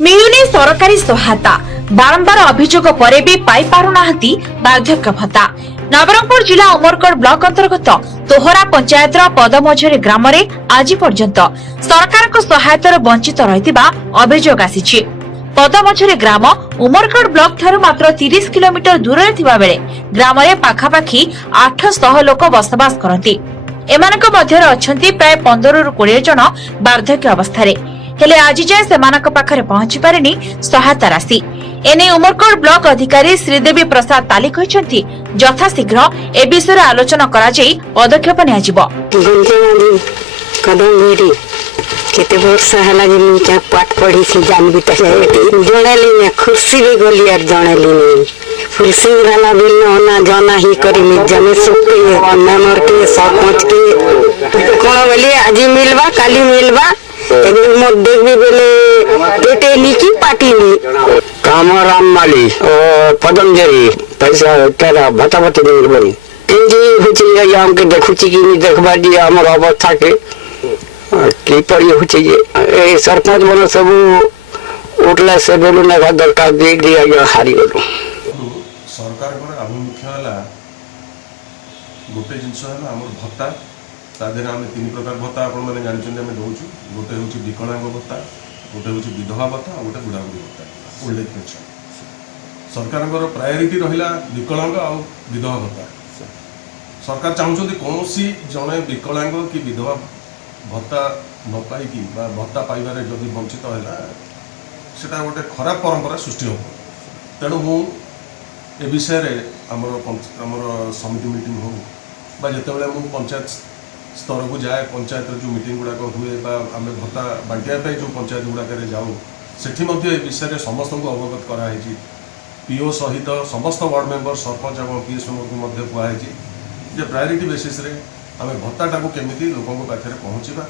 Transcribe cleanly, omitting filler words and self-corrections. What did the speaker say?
मिलुनी सरकारी सहायता बारंबार अभियोग पर भी पाई पारुनाहांती बार्धक्य भत्ता। नवरंगपुर जिला उमरकोट ब्लॉक अंतर्गत तोहरा पंचायत पदमझरी ग्राम आज पर्यंत सरकार सहायतार वंचित रहितिबा अभियोग आसीछि। पदमझरी ग्राम उमरकोट ब्लॉक ठारू मात्र 30 किलोमीटर दूर थिबा बेले ग्राम रे पाखापाखी 800 लोक बसवास करती। एमानक मध्यरे अछंती प्राय 15 रु 20 जन बार्धक्य अवस्था हेले आज जाए सेमानक पाखरे पहुंची पारिनी सहायता राशि। एने उमरकोट ब्लॉक अधिकारी श्रीदेवी प्रसाद ताली कहछंती यथाशीघ्र ए विषय आलोचना करा जाई पदक्षेप नियाजिबो। केते वर्ष हला जिन क्या पाठ पढ़ी से जानबी त जणली ने खुशी भी गली यार जणली ने फुल सिंगराला बिल होना जाना ही करी जमे सुके नमर के सरपंच के कोन बोली आज मिलवा काली मिलवा एक मोर देखबी बेले पेटे लिखी पाटी नी कामराम माली पदमझरी पैसा तेरा भता भता दे बोली इंजी हुची या हमके देखुची की नी देखबा दी हमर अवस्था के की पड़ी हुची ए सरपंच बनो सब उठला से बोलू ना दरकार दे दिया या हारी गलो। सरकार को आभिमुख्य है गोटे जिनस है आम भत्ता तादेह आम 3 प्रकार भत्ता आप जानते आम दौचु गोटे हूँ विकलांग भत्ता गोटे हूँ विधवा भत्ता गोटे बुढ़ाबुढ़ी भत्ता ओल्ड एज पेंशन। सरकार प्रायोरिटी रहा विकलांग आ विधवा भत्ता। सरकार चाहते कौन जड़े विकलांग कि विधवा भत्ता न पाई भत्ता पाइबार जदि वंचित है सेटा गोटे खराब परंपरा सृष्टि हो। तेणु मु ए विषय आमर समिति मीटिंग हो जिते मु पंचायत स्तर को जाए पंचायत जो मीटिंग गुड़ाक हुए आम भत्ता बांटिया जो पंचायत गुड़ाक जाऊँ से विषय समस्त को अवगत कराई पीओ सहित समस्त वार्ड मेंबर सरपंच और पीएस को कहुई प्रायोरिटी बेसिस रे आम भत्ताटा को केमिति लोकों पाखे पहुँचा।